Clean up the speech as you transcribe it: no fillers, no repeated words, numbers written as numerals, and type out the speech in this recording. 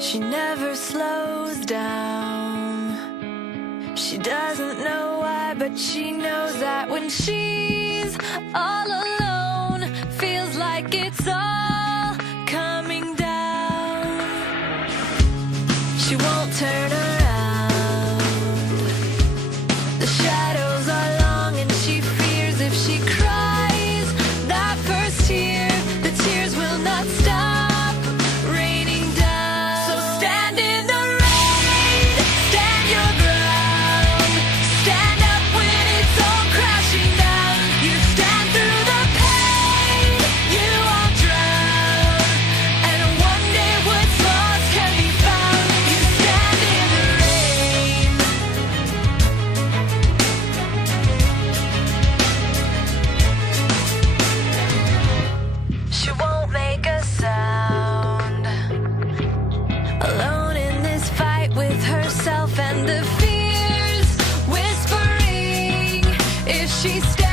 She never slows down. She doesn't know why, but she knows that when she's all alone, feels like it's all coming down. She won't turn around. The shadows are long and she fears if she cries that first tear, the tears will not stop raining down. So stand in the rain, stand your ground, stand up when it's all crashing down. You stand through the pain, you won't drown, and one day what's lost can be found. You stand in the rain. She won't make a sound, alone in this fight with herself and the fears whispering if she stays.